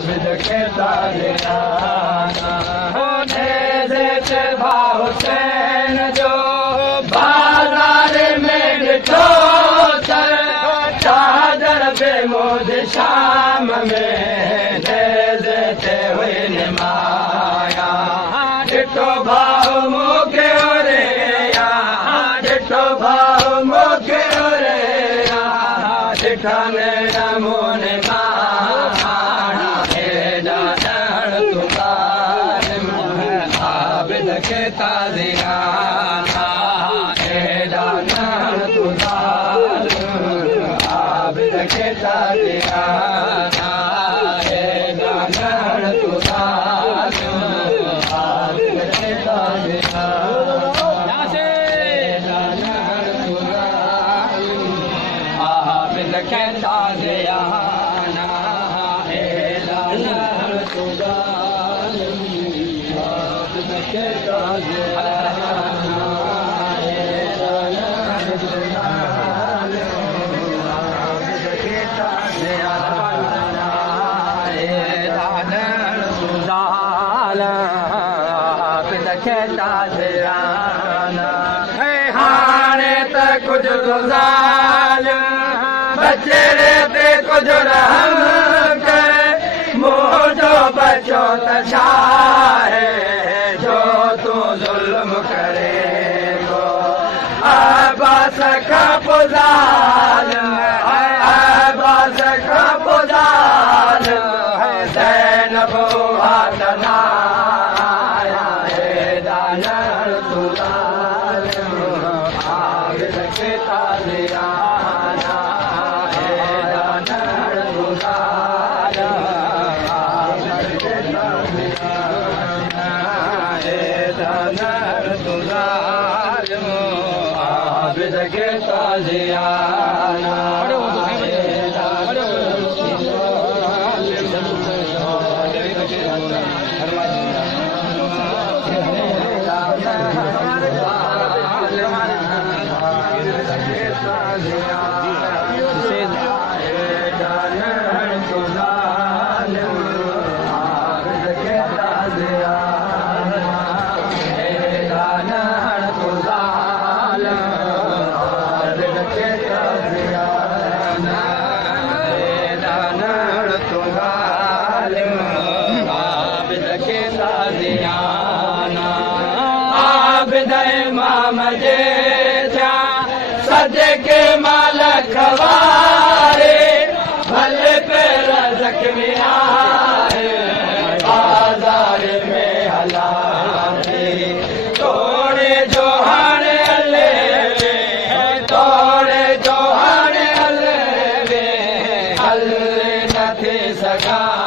आबिद के ताज़ियाना नेज़े भाउ हुसैन जो बाज़ार में ॾिठो चादर बेमोद शाम में नेज़े हुई निमाया ॾिठो भाउ मूंखे रे ॾिठो भाउ मूंखे रे ॾिठा नमूने आबिद के ताज़ियाना आबिद के ताज़ियाना आबिद के ताज़ियाना आबिद के ताज़ियाना हाणे त कुझु गुज़ार बचड़े ते कुझु रहम करे मुंहिंजो बचो त छा आहे जो तूं ज़ुल्म करे अब्बास खां पोइ अब्बास खां पोइ ज़ैनब वातना आबिद के ताज़ियाना आबिद के ताज़ियाना आबिद इमाम जे थिया सदके मालक वारे भले पैर ज़ख्मी आहे बाज़ार में हला तोड़े जो हाणे हले तोड़े जो हाणे हले हल न थी सघां